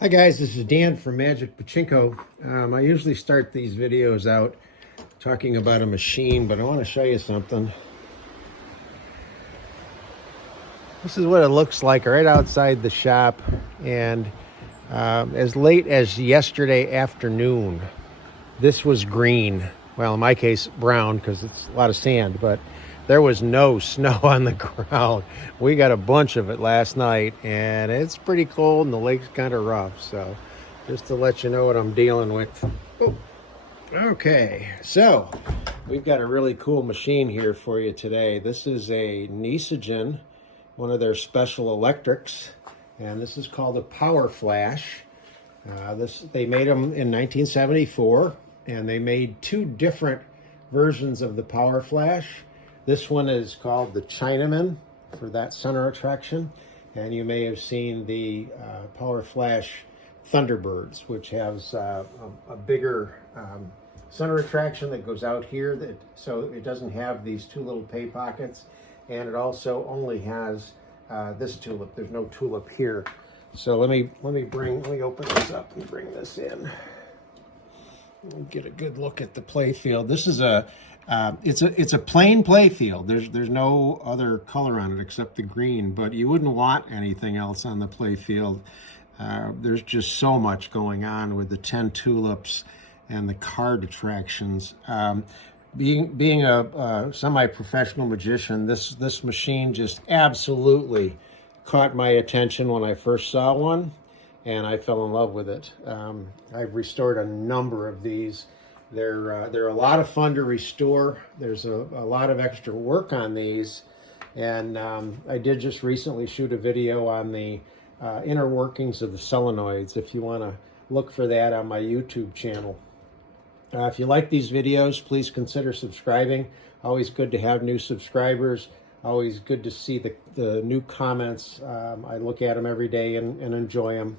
Hi guys, this is Dan from Magic Pachinko. I usually start these videos out talking about a machine, but I want to show you something. This is what it looks like right outside the shop, and as late as yesterday afternoon, this was green. Well, in my case, brown because it's a lot of sand, but there was no snow on the ground. We got a bunch of it last night, and it's pretty cold, and the lake's kind of rough. So just to let you know what I'm dealing with. Oh, okay, so we've got a really cool machine here for you today. This is a Nishijin, one of their special electrics, and this is called a Power Flash. They made them in 1974, and they made two different versions of the Power Flash. This one is called the Chinaman for that center attraction, and you may have seen the Power Flash Thunderbirds, which has a bigger center attraction that goes out here, so it doesn't have these two little pay pockets, and it also only has this tulip. There's no tulip here. So let me open this up and bring this in. Get a good look at the play field. This is it's a plain play field. There's no other color on it except the green, but you wouldn't want anything else on the play field. There's just so much going on with the 10 tulips and the card attractions. Being a semi-professional magician, this machine just absolutely caught my attention when I first saw one, and I fell in love with it. I've restored a number of these. They're a lot of fun to restore. There's a lot of extra work on these, and I did just recently shoot a video on the inner workings of the solenoids. If you want to look for that on my YouTube channel. If you like these videos, please consider subscribing. Always good to have new subscribers. Always good to see the new comments. I look at them every day and enjoy them.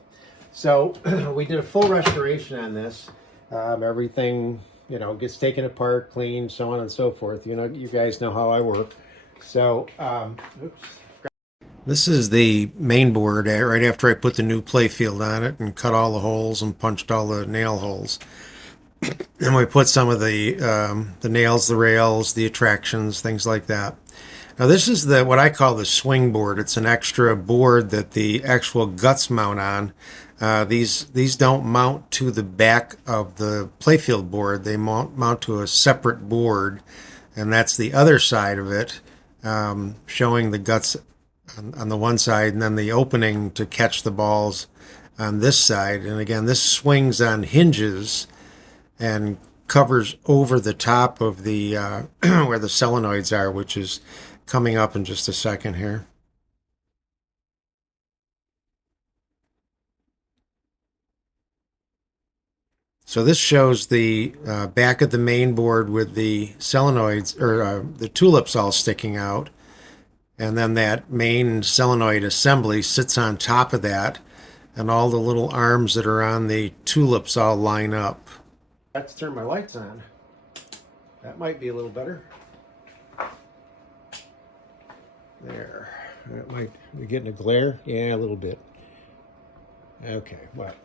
So we did a full restoration on this. Everything, gets taken apart, cleaned, so on and so forth. You guys know how I work. So, oops. This is the main board right after I put the new play field on it and cut all the holes and punched all the nail holes. And we put some of the nails, the rails, the attractions, things like that. Now this is what I call the swing board. It's an extra board that the actual guts mount on. These don't mount to the back of the playfield board. They mount to a separate board, and that's the other side of it, showing the guts on the one side, and then the opening to catch the balls on this side. And again, this swings on hinges and covers over the top of the where the solenoids are, which is coming up in just a second here. So this shows the back of the main board with the solenoids, or the tulips all sticking out. And then that main solenoid assembly sits on top of that, and all the little arms that are on the tulips all line up. Let's turn my lights on. That might be a little better. There. That might be getting a glare. Yeah, a little bit. Okay, well,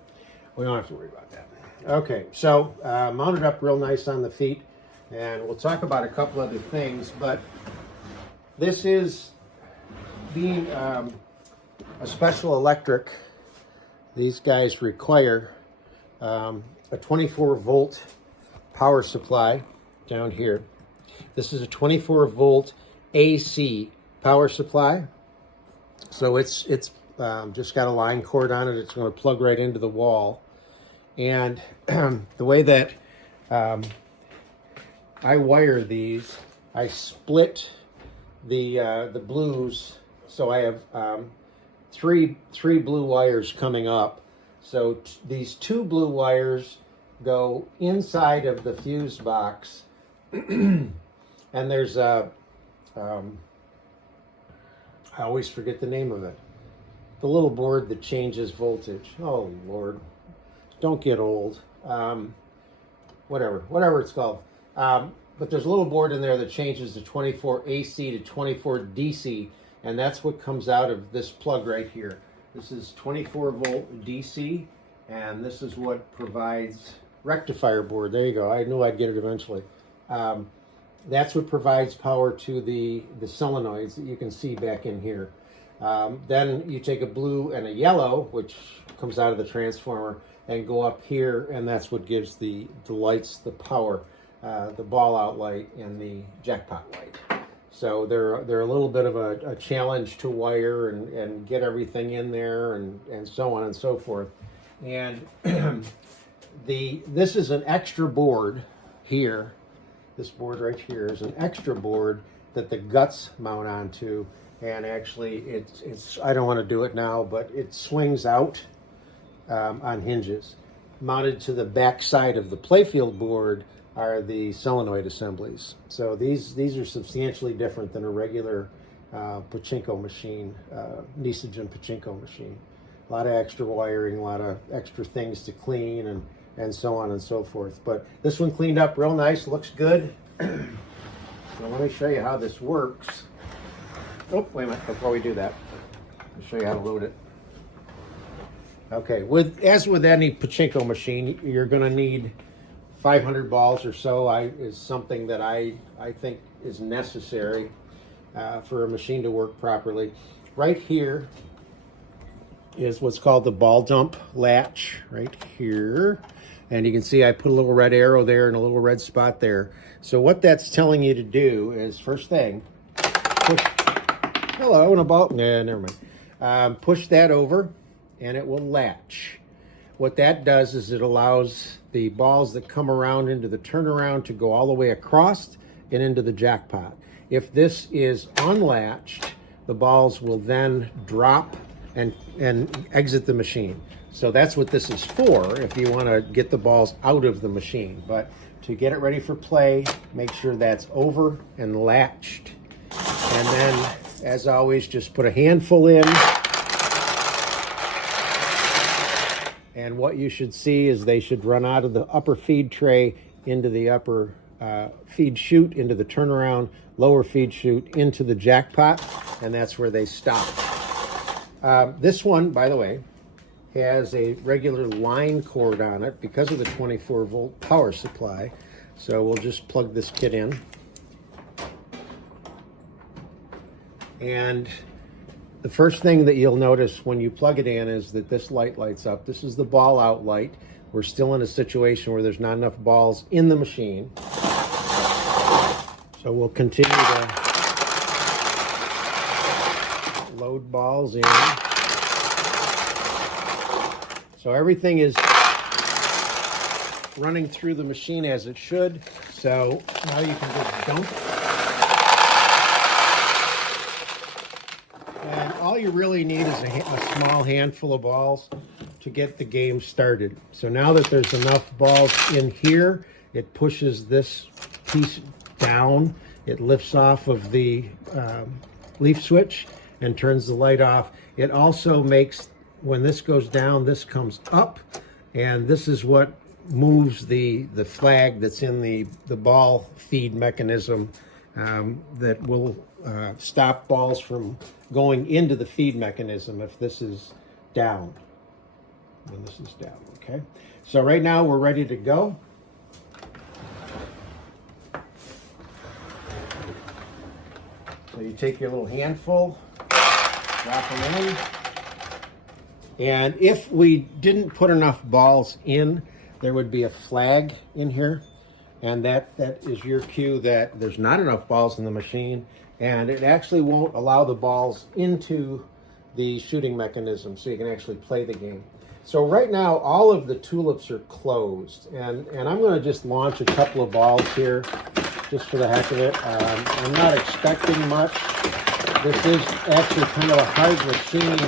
we don't have to worry about that. Okay, so mounted up real nice on the feet, and we'll talk about a couple other things, but this is being a special electric. These guys require a 24-volt power supply down here. This is a 24-volt AC power supply. So it's just got a line cord on it. It's going to plug right into the wall. And the way that I wire these, I split the blues. So I have three blue wires coming up. So these two blue wires go inside of the fuse box, and there's a I always forget the name of it. The little board that changes voltage. Oh Lord, don't get old. Whatever it's called. But there's a little board in there that changes the 24 AC to 24 DC, and that's what comes out of this plug right here. This is 24 volt DC, And this is what provides rectifier board. There you go. I knew I'd get it eventually. That's what provides power to the solenoids that you can see back in here. Then you take a blue and a yellow, which comes out of the transformer, and go up here, and that's what gives the lights the power, the ball out light and the jackpot light. So they're a little bit of a challenge to wire and get everything in there and so on and so forth. And this is an extra board here. This board right here is an extra board that the guts mount onto, and actually it's I don't want to do it now, but it swings out on hinges. Mounted to the back side of the playfield board are the solenoid assemblies. So these are substantially different than a regular Pachinko machine, Nishijin Pachinko machine. A lot of extra wiring, a lot of extra things to clean, and so on and so forth. But this one cleaned up real nice, looks good. So let me show you how this works. Oh, wait a minute, before we do that, I'll show you how to load it. Okay, as with any Pachinko machine, you're gonna need 500 balls or so. Is something that I think is necessary for a machine to work properly. Right here is what's called the ball dump latch right here. And you can see I put a little red arrow there and a little red spot there. So what that's telling you to do is, first thing, push, hello, and a ball, nah, never mind. Push that over and it will latch. What that does is it allows the balls that come around into the turnaround to go all the way across and into the jackpot. If this is unlatched, the balls will then drop and exit the machine. So that's what this is for, if you want to get the balls out of the machine. But to get it ready for play, make sure that's over and latched. And then, as always, just put a handful in. And what you should see is they should run out of the upper feed tray into the upper feed chute, into the turnaround, lower feed chute, into the jackpot, and that's where they stop. This one, by the way, has a regular line cord on it because of the 24 volt power supply. So we'll just plug this kit in. And the first thing that you'll notice when you plug it in is that this light lights up. This is the ball out light. We're still in a situation where there's not enough balls in the machine. So we'll continue to load balls in. So everything is running through the machine as it should. So now you can just dump. And all you really need is a small handful of balls to get the game started. So now that there's enough balls in here, it pushes this piece down. It lifts off of the leaf switch and turns the light off. It also makes, when this goes down, this comes up, and this is what moves the flag that's in the ball feed mechanism that will stop balls from going into the feed mechanism if this is down. And this is down, okay? So right now we're ready to go. So you take your little handful, drop them in. And if we didn't put enough balls in, there would be a flag in here. And that is your cue that there's not enough balls in the machine. And it actually won't allow the balls into the shooting mechanism so you can actually play the game. So right now, all of the tulips are closed. And I'm going to just launch a couple of balls here just for the heck of it. I'm not expecting much. This is actually kind of a hard machine.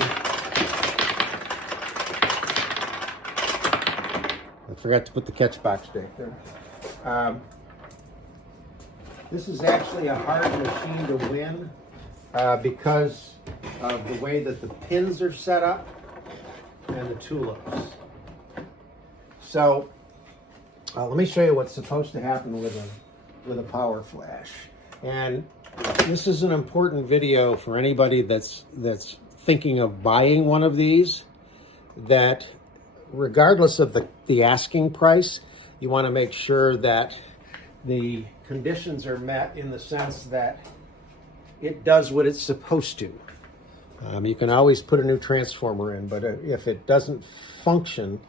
I forgot to put the catch box back there. This is actually a hard machine to win because of the way that the pins are set up and the tulips. So let me show you what's supposed to happen with a power flash. And this is an important video for anybody that's thinking of buying one of these, that regardless of the asking price, you want to make sure that the conditions are met in the sense that it does what it's supposed to. You can always put a new transformer in, but if it doesn't function,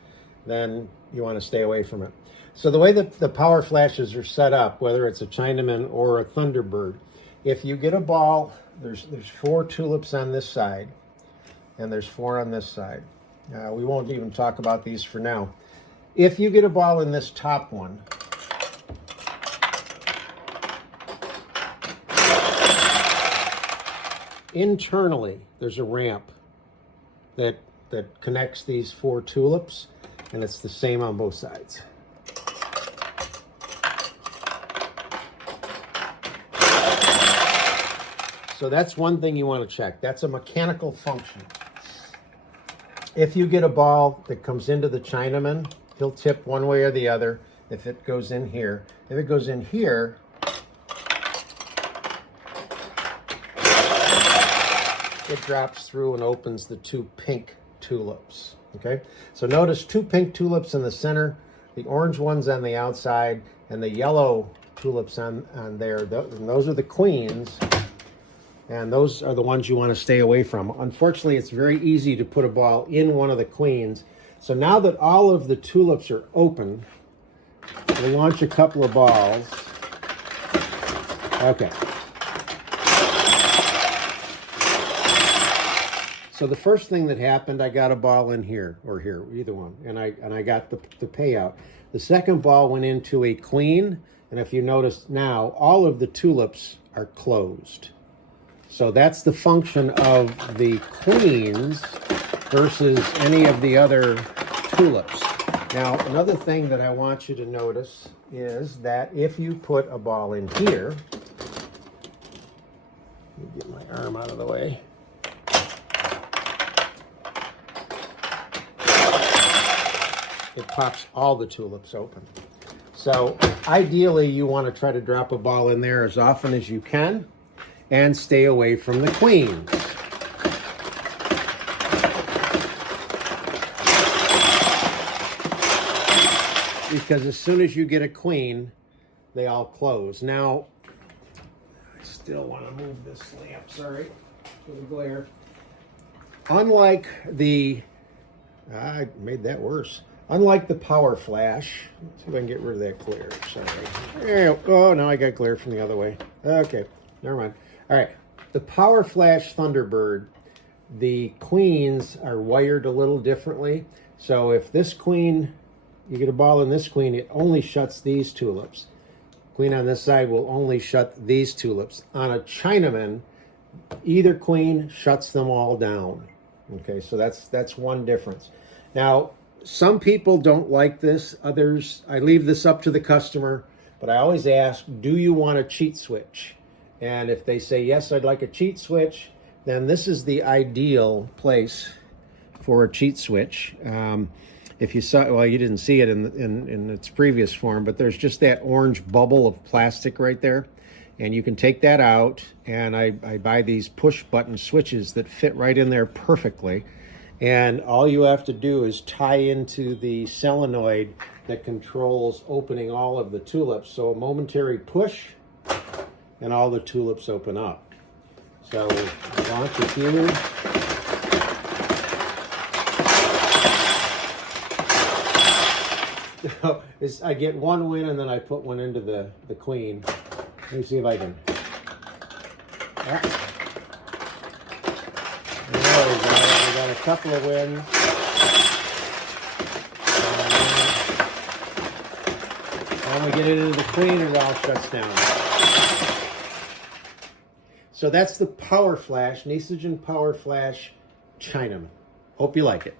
then you want to stay away from it. So the way that the power flashes are set up, whether it's a Chinaman or a Thunderbird, if you get a ball, there's 4 tulips on this side, and there's 4 on this side. We won't even talk about these for now. If you get a ball in this top one, internally there's a ramp that connects these 4 tulips, and it's the same on both sides. So that's one thing you want to check. That's a mechanical function. If you get a ball that comes into the Chinaman, he'll tip one way or the other if it goes in here. If it goes in here, it drops through and opens the 2 pink tulips. Okay, so notice 2 pink tulips in the center, the orange ones on the outside, and the yellow tulips on there. Those are the queens, and those are the ones you want to stay away from. Unfortunately, it's very easy to put a ball in one of the queens. So now that all of the tulips are open, we'll launch a couple of balls. Okay. So the first thing that happened, I got a ball in here, or here, either one, and I got the payout. The second ball went into a queen, and if you notice now, all of the tulips are closed. So that's the function of the queens versus any of the other tulips. Now, another thing that I want you to notice is that if you put a ball in here, let me get my arm out of the way. It pops all the tulips open. So ideally, you want to try to drop a ball in there as often as you can and stay away from the queens. Because as soon as you get a queen, they all close. Now, I still want to move this lamp, sorry for the glare. Unlike the, I made that worse. Unlike the power flash, let's see if I can get rid of that glare. Sorry. Oh, now I got glare from the other way. Okay, never mind. All right, the power flash Thunderbird, the queens are wired a little differently. So if this queen, you get a ball in this queen, it only shuts these tulips. Queen on this side will only shut these tulips. On a Chinaman, either queen shuts them all down. Okay, so that's one difference. Now, some people don't like this. Others, I leave this up to the customer, but I always ask, do you want a cheat switch? And if they say, yes, I'd like a cheat switch, then this is the ideal place for a cheat switch. If you saw, well, you didn't see it in its previous form, but there's just that orange bubble of plastic right there. And you can take that out, and I buy these push button switches that fit right in there perfectly. And all you have to do is tie into the solenoid that controls opening all of the tulips. So a momentary push, and all the tulips open up. So launch it here. I get one win, and then I put one into the queen. Let me see if I can. There we go. We got a couple of wins. And when we get it into the queen, it all shuts down. So that's the Power Flash, Nishijin Power Flash Chinaman. Hope you like it.